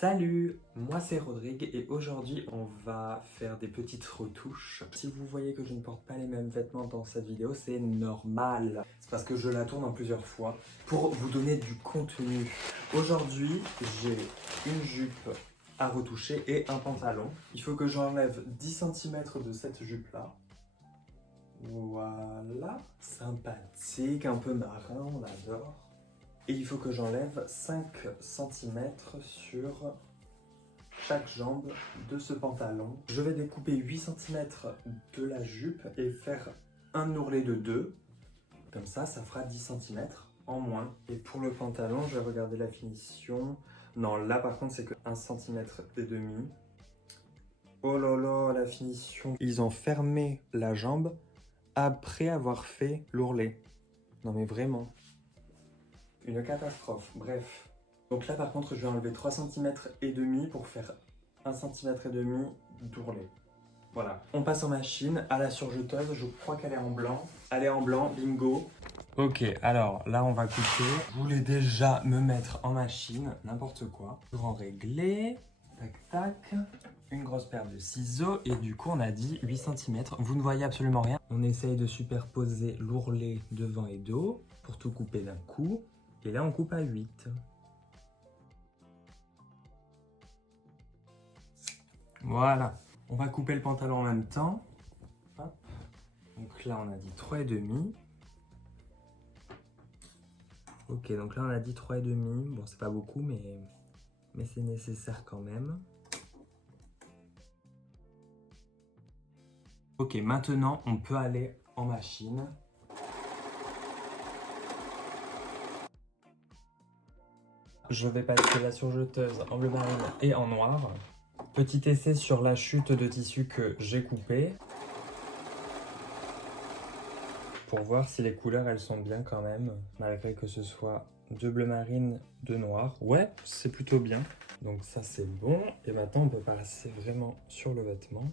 Salut, moi c'est Rodrigue et aujourd'hui on va faire des petites retouches. Si vous voyez que je ne porte pas les mêmes vêtements dans cette vidéo, c'est normal. C'est parce que je la tourne en plusieurs fois pour vous donner du contenu. Aujourd'hui, j'ai une jupe à retoucher et un pantalon. Il faut que j'enlève 10 cm de cette jupe-là. Voilà, sympathique, un peu marin, on adore. Et il faut que j'enlève 5 cm sur chaque jambe de ce pantalon. Je vais découper 8 cm de la jupe et faire un ourlet de 2. Comme ça fera 10 cm en moins. Et pour le pantalon, je vais regarder la finition. Non, là par contre, c'est que 1,5 cm. Oh là là, la finition. Ils ont fermé la jambe après avoir fait l'ourlet. Non mais vraiment. Une catastrophe. Bref. Donc là par contre je vais enlever 3,5 cm pour faire 1,5 cm d'ourlet. Voilà. On passe en machine à la surjeteuse. Je crois qu'elle est en blanc. Elle est en blanc, bingo. Ok, alors là on va couper. Je voulais déjà me mettre en machine, n'importe quoi. Grand réglé. Tac tac. Une grosse paire de ciseaux et du coup on a dit 8 cm. Vous ne voyez absolument rien. On essaye de superposer l'ourlet devant et dos pour tout couper d'un coup. Et là on coupe à 8. Voilà. On va couper le pantalon en même temps. Hop. Donc là on a dit 3,5. Ok, donc là on a dit 3,5. Bon, c'est pas beaucoup, mais c'est nécessaire quand même. Ok, maintenant on peut aller en machine. Je vais passer la surjeteuse en bleu marine et en noir. Petit essai sur la chute de tissu que j'ai coupé. Pour voir si les couleurs elles sont bien quand même, malgré que ce soit de bleu marine, de noir. Ouais, c'est plutôt bien. Donc ça c'est bon. Et maintenant on peut passer vraiment sur le vêtement.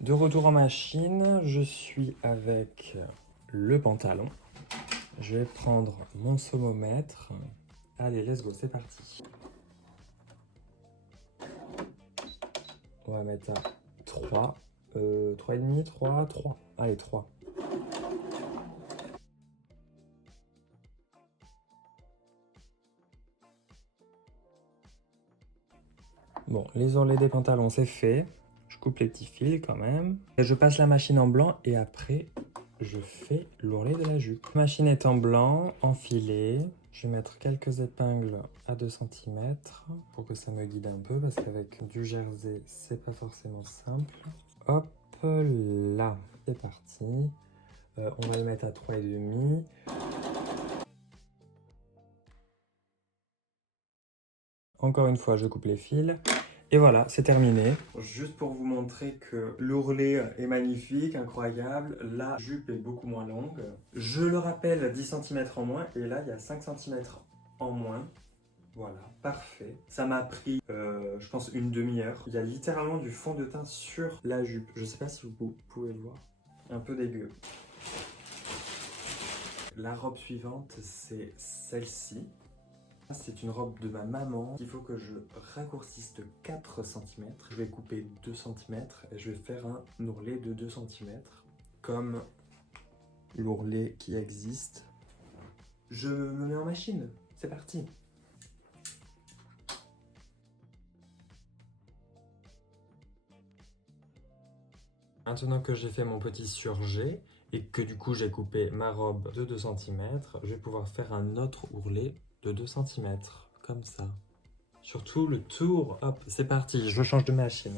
De retour en machine, je suis avec le pantalon. Je vais prendre mon sommomètre. Allez, let's go, c'est parti. On va mettre à 3. 3,5, 3, 3. Allez, 3. Bon, les ourlets des pantalons, c'est fait. Je coupe les petits fils quand même. Et je passe la machine en blanc et après, je fais l'ourlet de la jupe. La machine est en blanc, enfilée. Je vais mettre quelques épingles à 2 cm pour que ça me guide un peu parce qu'avec du jersey, c'est pas forcément simple. Hop là, c'est parti. On va le mettre à 3,5. Encore une fois, je coupe les fils. Et voilà, c'est terminé. Juste pour vous montrer que l'ourlet est magnifique, incroyable. La jupe est beaucoup moins longue. Je le rappelle, 10 cm en moins. Et là, il y a 5 cm en moins. Voilà, parfait. Ça m'a pris, je pense, une demi-heure. Il y a littéralement du fond de teint sur la jupe. Je sais pas si vous pouvez le voir. Un peu dégueu. La robe suivante, c'est celle-ci. C'est une robe de ma maman. Il faut que je raccourcisse de 4 cm. Je vais couper 2 cm et je vais faire un ourlet de 2 cm. Comme l'ourlet qui existe. Je me mets en machine. C'est parti. Maintenant que j'ai fait mon petit surjet et que du coup j'ai coupé ma robe de 2 cm, je vais pouvoir faire un autre ourlet de 2 cm. Comme ça. Surtout le tour. Hop, c'est parti, je change de machine.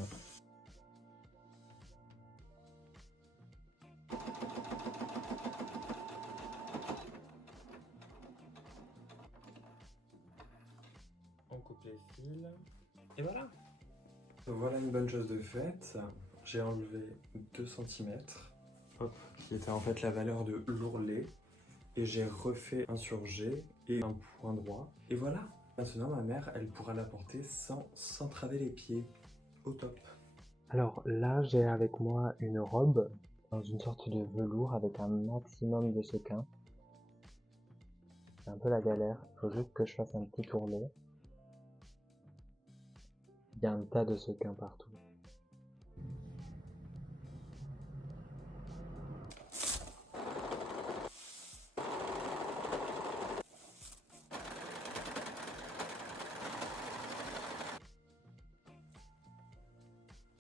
On coupe les fils. Et voilà. Voilà une bonne chose de faite. J'ai enlevé 2 cm. Hop, qui était en fait la valeur de l'ourlet. Et j'ai refait un surjet et un point droit. Et voilà. Maintenant, ma mère, elle pourra la porter sans s'entraver les pieds. Au top. Alors là, j'ai avec moi une robe dans une sorte de velours avec un maximum de sequins. C'est un peu la galère, il faut juste que je fasse un petit tournet. Il y a un tas de sequins partout.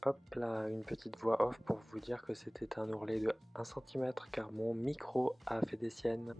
Hop là, une petite voix off pour vous dire que c'était un ourlet de 1 cm car mon micro a fait des siennes.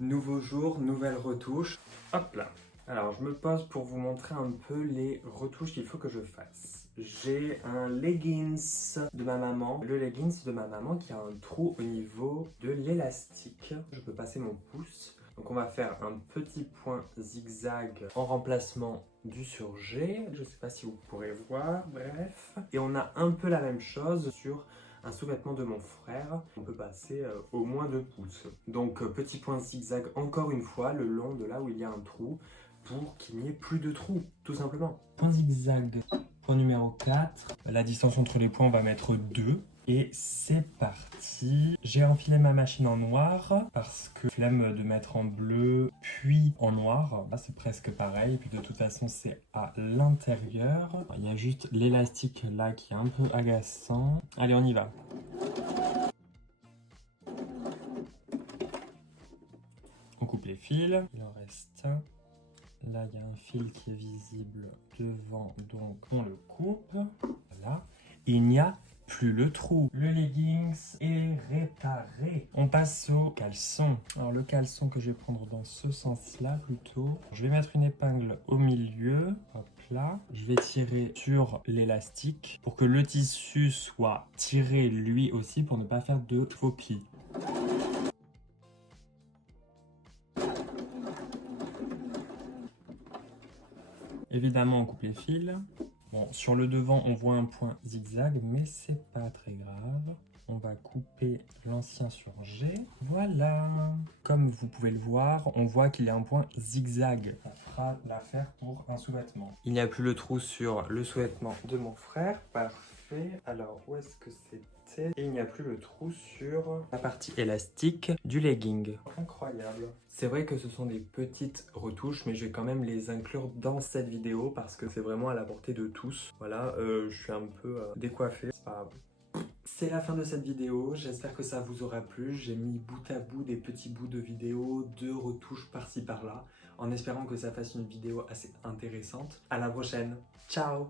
Nouveau jour, nouvelle retouche. Hop là. Alors je me pose pour vous montrer un peu les retouches qu'il faut que je fasse. J'ai un leggings de ma maman. Le leggings de ma maman qui a un trou au niveau de l'élastique. Je peux passer mon pouce. Donc on va faire un petit point zigzag en remplacement du surjet. Je ne sais pas si vous pourrez voir, bref. Et on a un peu la même chose sur un sous-vêtement de mon frère. On peut passer au moins 2 pouces. Donc petit point zigzag encore une fois le long de là où il y a un trou pour qu'il n'y ait plus de trou, tout simplement. Point zigzag, point numéro 4. La distance entre les points, on va mettre 2. Et c'est parti. J'ai enfilé ma machine en noir parce que flemme de mettre en bleu puis en noir. Là c'est presque pareil. Et puis de toute façon c'est à l'intérieur. Il y a juste l'élastique là qui est un peu agaçant. Allez, on y va. On coupe les fils. Il en reste un. Là, il y a un fil qui est visible devant, donc on le coupe. Voilà. Il n'y a plus le trou. Le leggings est réparé. On passe au caleçon. Alors, le caleçon que je vais prendre dans ce sens-là plutôt. Je vais mettre une épingle au milieu. Hop là. Je vais tirer sur l'élastique pour que le tissu soit tiré lui aussi pour ne pas faire de faux plis. Évidemment, on coupe les fils. Bon, sur le devant, on voit un point zigzag, mais c'est pas très grave. On va couper l'ancien surjet. Voilà. Comme vous pouvez le voir, on voit qu'il y a un point zigzag. Ça fera l'affaire pour un sous-vêtement. Il n'y a plus le trou sur le sous-vêtement de mon frère. Parfait. Alors, où est-ce que c'était? Et il n'y a plus le trou sur la partie élastique du legging. Incroyable. C'est vrai que ce sont des petites retouches, mais je vais quand même les inclure dans cette vidéo parce que c'est vraiment à la portée de tous. Voilà, je suis un peu décoiffé. C'est pas grave. C'est la fin de cette vidéo, j'espère que ça vous aura plu. J'ai mis bout à bout des petits bouts de vidéo, de retouches par-ci par-là, en espérant que ça fasse une vidéo assez intéressante. À la prochaine, ciao!